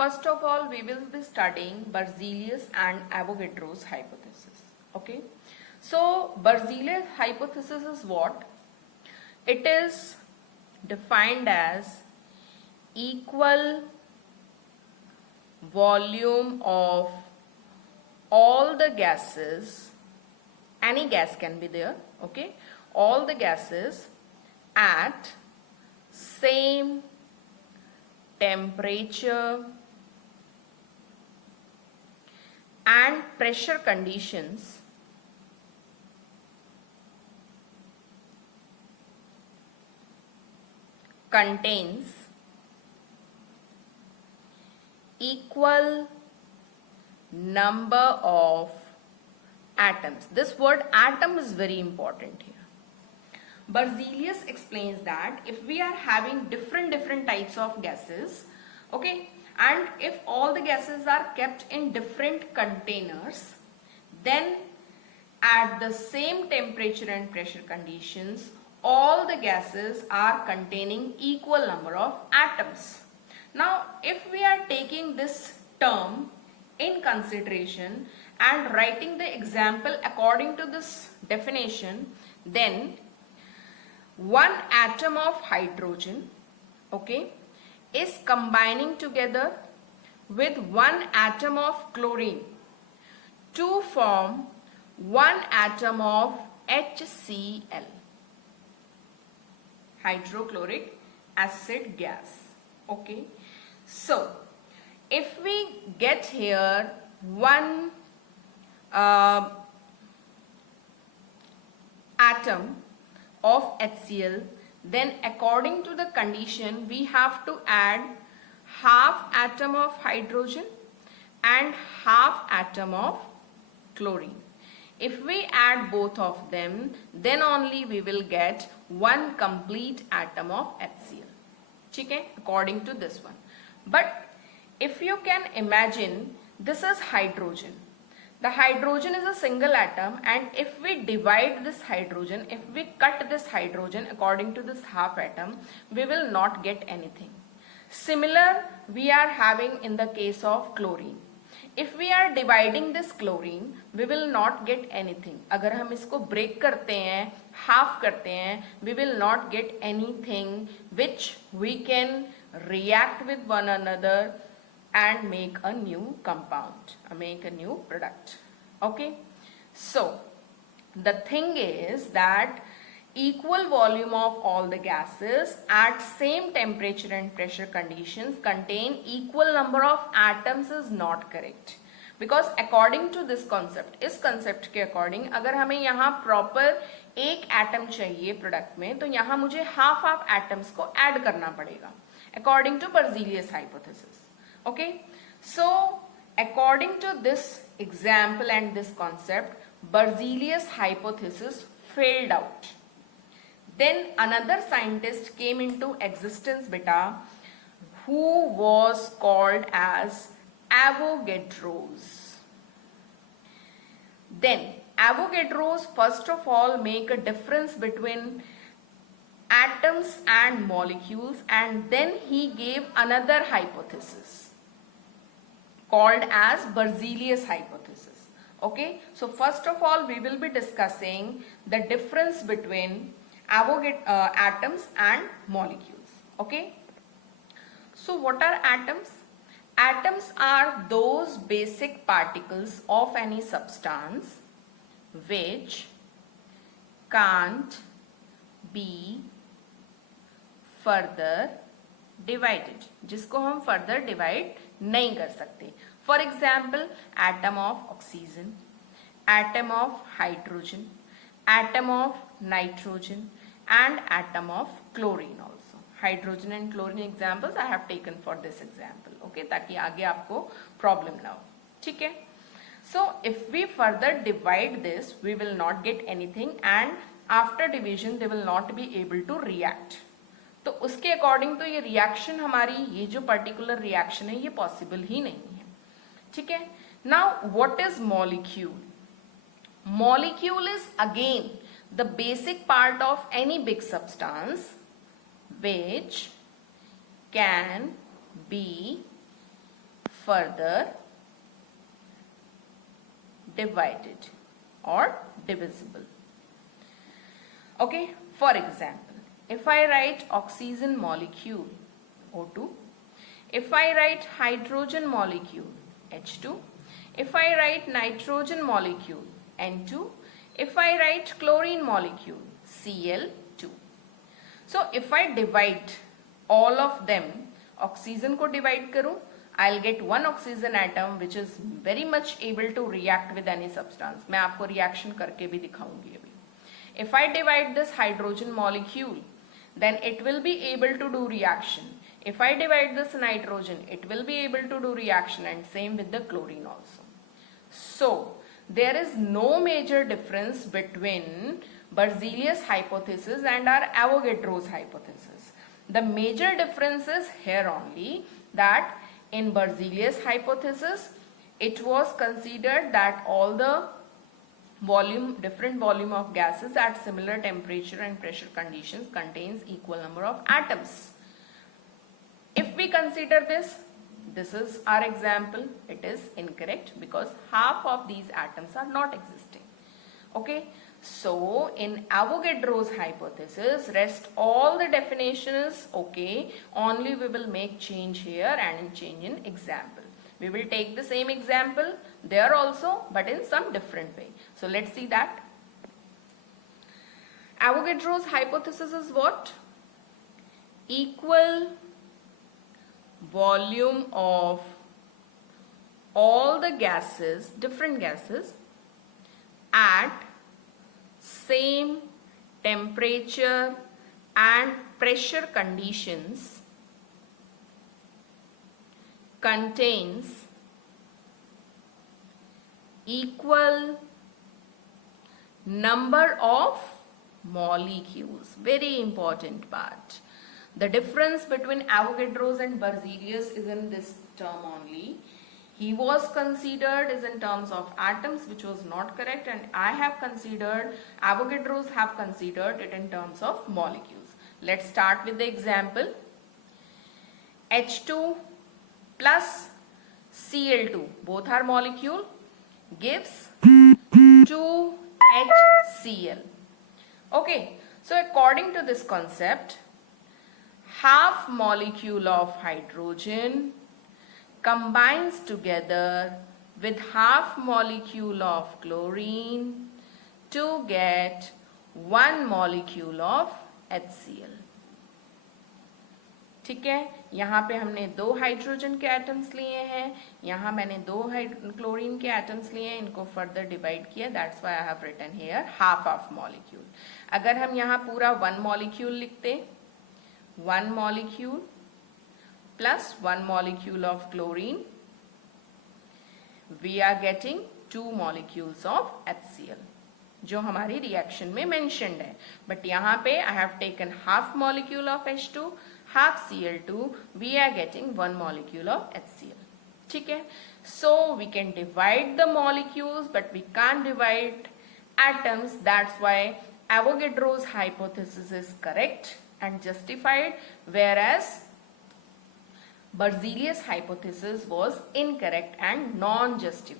First of all, we will be studying Berzelius and Avogadro's hypothesis. Okay. So Berzelius hypothesis is what? It is defined as equal volume of all the gases, any gas can be there, okay, all the gases at same temperature and pressure conditions contains equal number of atoms. This word atom is very important here. Berzelius explains that if we are having different types of gases, okay, and if all the gases are kept in different containers, then at the same temperature and pressure conditions, all the gases are containing equal number of atoms. Now, if we are taking this term in consideration and writing the example according to this definition, then one atom of hydrogen, okay, is combining together with one atom of chlorine to form one atom of HCl, hydrochloric acid gas. Okay, so if we get here one atom of HCl, then according to the condition we have to add half atom of hydrogen and half atom of chlorine. If we add both of them, then only we will get one complete atom of HCl. Okay, according to this one. But if you can imagine, this is hydrogen. The hydrogen is a single atom, and if we divide this hydrogen, if we cut this hydrogen according to this half atom, we will not get anything. Similar we are having in the case of chlorine. If we are dividing this chlorine, we will not get anything. अगर हम इसको break करते हैं, half करते हैं, we will not get anything which we can react with one another and make a new compound, make a new product. Okay, so the thing is that equal volume of all the gases at same temperature and pressure conditions contain equal number of atoms is not correct, because according to this concept, इस concept के according अगर हमें यहाँ proper एक atom चाहिए product में, तो यहाँ मुझे half atoms को add करना पड़ेगा according to Berzelius hypothesis. Okay, so according to this example and this concept, Berzelius hypothesis failed out. Then another scientist came into existence, beta, who was called as Avogadros. Then Avogadros first of all make a difference between atoms and molecules, and then he gave another hypothesis called as Berzelius hypothesis. Okay, so first of all we will be discussing the difference between atoms and molecules. Okay, so what are atoms? Atoms are those basic particles of any substance which can't be further divided, जिसको हम further divide नहीं कर सकते. For example, atom of oxygen, atom of hydrogen, atom of nitrogen and atom of chlorine also. Hydrogen and chlorine examples I have taken for this example. Okay, ताकि आगे आपको problem ना हो. ठीक है? So if we further divide this, we will not get anything, and after division they will not be able to react. तो उसके according तो ये रिएक्शन हमारी, ये जो पर्टिकुलर रिएक्शन है, ये पॉसिबल ही नहीं है. ठीक है. Now what is molecule? Molecule is again the basic part of any big substance which can be further divided or divisible. Okay, for example, if I write oxygen molecule O2, if I write hydrogen molecule H2, if I write nitrogen molecule N2, if I write chlorine molecule Cl2. So if I divide all of them, oxygen को divide करूं, I'll get one oxygen atom which is very much able to react with any substance. मैं आपको reaction करके भी दिखाऊंगी अभी. If I divide this hydrogen molecule, then it will be able to do reaction. If I divide this nitrogen, it will be able to do reaction, and same with the chlorine also. So there is no major difference between Berzelius hypothesis and our Avogadro's hypothesis. The major difference is here only, that in Berzelius hypothesis, it was considered that all the different volume of gases at similar temperature and pressure conditions contains equal number of atoms. If we consider this is our example, it is incorrect because half of these atoms are not existing. Okay, so in Avogadro's hypothesis, rest all the definition is okay, only we will make change here and change in example. We will take the same example there also, but in some different way. So let's see that. Avogadro's hypothesis is what? Equal volume of all the gases, different gases, at same temperature and pressure conditions contains equal number of molecules. Very important part. The difference between Avogadro's and Berzelius is in this term only. He was considered is in terms of atoms, which was not correct, and I have considered, Avogadro's have considered it in terms of molecules. Let's start with the example. H2 plus Cl2, both are molecule, gives 2HCl. Okay, so according to this concept, half molecule of hydrogen combines together with half molecule of chlorine to get one molecule of HCl. ठीक है, यहाँ पे हमने दो hydrogen के atoms लिए हैं, यहाँ मैंने दो क्लोरीन के एटम्स लिए हैं, इनको फर्दर डिवाइड किया, that's why I have written here half of molecule. अगर हम यहाँ पूरा वन मॉलिक्यूल लिखते, one molecule plus one molecule of chlorine, we are getting two molecules of HCl, जो हमारी रिएक्शन में मेंशन्ड है. बट यहाँ पे I have taken half molecule of H2, half Cl2, we are getting one molecule of HCl. ठीक है, so we can divide the molecules but we can't divide atoms. That's why Avogadro's hypothesis is correct and justified, whereas Berzelius hypothesis was incorrect and non-justified.